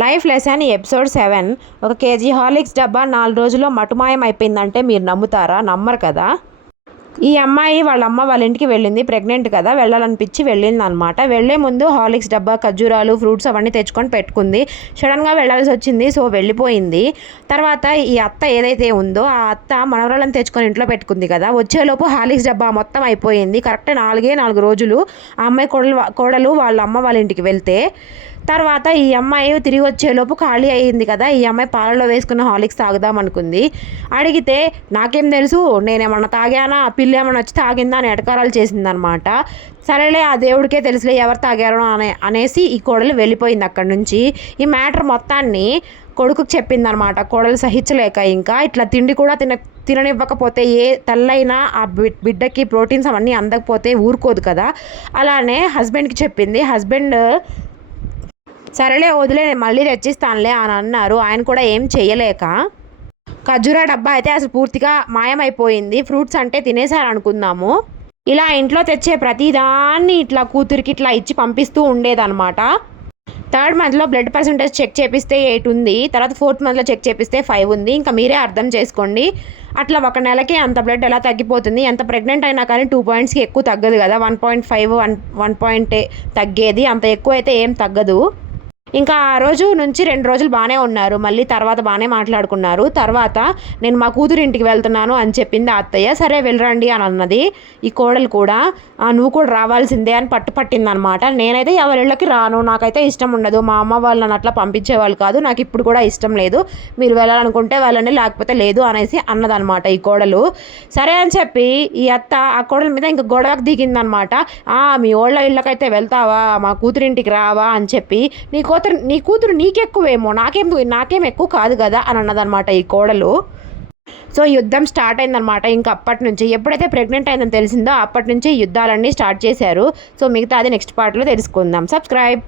Life lesson episode 7. 1 KG Horlicks డబ్బా 4 రోజుల్లో మటుమాయం అయిపోయిందంటే మీరు నమ్ముతారా? నమ్మరు కదా. ఈ అమ్మాయి వాళ్ళ అమ్మ వాళ్ళ ఇంటికి వెళ్ళింది, ప్రెగ్నెంట్ కదా, వెళ్ళాలనిపించి వెళ్ళింది అనమాట. వెళ్లే ముందు హార్లిక్స్ డబ్బా, ఖర్జూరాలు, ఫ్రూట్స్ అవన్నీ తెచ్చుకొని పెట్టుకుంది. సడన్గా వెళ్ళాల్సి వచ్చింది, సో వెళ్ళిపోయింది. తర్వాత ఈ అత్త ఏదైతే ఉందో ఆ అత్త మనవరాలను తెచ్చుకొని ఇంట్లో పెట్టుకుంది కదా, వచ్చేలోపు హార్లిక్స్ డబ్బా మొత్తం అయిపోయింది. కరెక్ట్ 4 రోజులు ఆ అమ్మాయి కోడలు వాళ్ళ అమ్మ వాళ్ళ ఇంటికి వెళ్తే, తర్వాత ఈ అమ్మాయి తిరిగి వచ్చేలోపు ఖాళీ అయ్యింది కదా. ఈ అమ్మాయి పాలలో వేసుకున్న హార్లిక్స్ తాగుదాం అనుకుంది. అడిగితే నాకేం తెలుసు, నేనేమన్నా తాగానా, పిల్లి ఏమన్నా వచ్చి తాగిందా అని ఎటకారాలు చేసిందనమాట. సరేలే, ఆ దేవుడికే తెలుసులే ఎవరు తాగారో అనేసి ఈ కోడలు వెళ్ళిపోయింది అక్కడి నుంచి. ఈ మ్యాటర్ మొత్తాన్ని కొడుకుకి చెప్పిందనమాట. కోడలు సహించలేక ఇంకా ఇట్లా తిండి కూడా తిననివ్వకపోతే ఏ తల్లైనా ఆ బిడ్డకి ప్రోటీన్స్ అవన్నీ అందకపోతే ఊరుకోదు కదా. అలానే హస్బెండ్కి చెప్పింది. హస్బెండ్ సరేలే వదిలే, మళ్ళీ తెచ్చిస్తానులే అని అన్నారు. ఆయన కూడా ఏం చెయ్యలేక ఖర్జూరా డబ్బా అయితే అసలు పూర్తిగా మాయమైపోయింది. ఫ్రూట్స్ అంటే తినేసారు అనుకుందాము. ఇలా ఇంట్లో తెచ్చే ప్రతిదాన్ని ఇట్లా కూతురికి ఇట్లా ఇచ్చి పంపిస్తూ ఉండేదన్నమాట. 3rd మంత్లో బ్లడ్ పర్సంటేజ్ చెక్ చేపిస్తే 8 ఉంది, తర్వాత 4th మంత్లో చెక్ చేపిస్తే 5 ఉంది. ఇంకా మీరే అర్థం చేసుకోండి, అట్లా 1 నెలకి అంత బ్లడ్ ఎలా తగ్గిపోతుంది. ఎంత ప్రెగ్నెంట్ అయినా కానీ 2 పాయింట్స్కి ఎక్కువ తగ్గదు కదా. 1.5 1 పాయింట్ తగ్గేది, అంత ఎక్కువ అయితే ఏం తగ్గదు. ఇంకా ఆ రోజు నుంచి 2 రోజులు బాగానే ఉన్నారు. మళ్ళీ తర్వాత బాగానే మాట్లాడుకున్నారు. తర్వాత నేను మా కూతురు ఇంటికి వెళ్తున్నాను అని చెప్పింది అత్తయ్య. సరే వెళ్ళరండి అని అన్నది. ఈ కోడలు కూడా నువ్వు కూడా రావాల్సిందే అని పట్టిందనమాట. నేనైతే ఎవరిళ్ళకి రాను, నాకైతే ఇష్టం ఉండదు. మా అమ్మ వాళ్ళు నన్ను అట్లా పంపించేవాళ్ళు కాదు, నాకు ఇప్పుడు కూడా ఇష్టం లేదు. మీరు వెళ్ళాలనుకుంటే వెళ్ళండి, లేకపోతే లేదు అనేసి అన్నదనమాట ఈ కోడలు. సరే అని చెప్పి ఈ అత్త ఆ కోడల మీద ఇంకా గొడవకు దిగిందనమాట. మీ ఓళ్ళ ఇళ్ళకైతే వెళ్తావా, మా కూతురింటికి రావా అని చెప్పి, నీ కూతురు నీకెక్కువేమో, నాకేం ఎక్కువ కాదు కదా అని అన్నదనమాట ఈ కోడలు. సో యుద్ధం స్టార్ట్ అయిందనమాట. ఇంక అప్పటి నుంచి, ఎప్పుడైతే ప్రెగ్నెంట్ అయిందని తెలిసిందో అప్పటి నుంచి యుద్ధాలన్నీ స్టార్ట్ చేశారు. సో మిగతా అది నెక్స్ట్ పార్ట్లో తెలుసుకుందాం. సబ్స్క్రైబ్.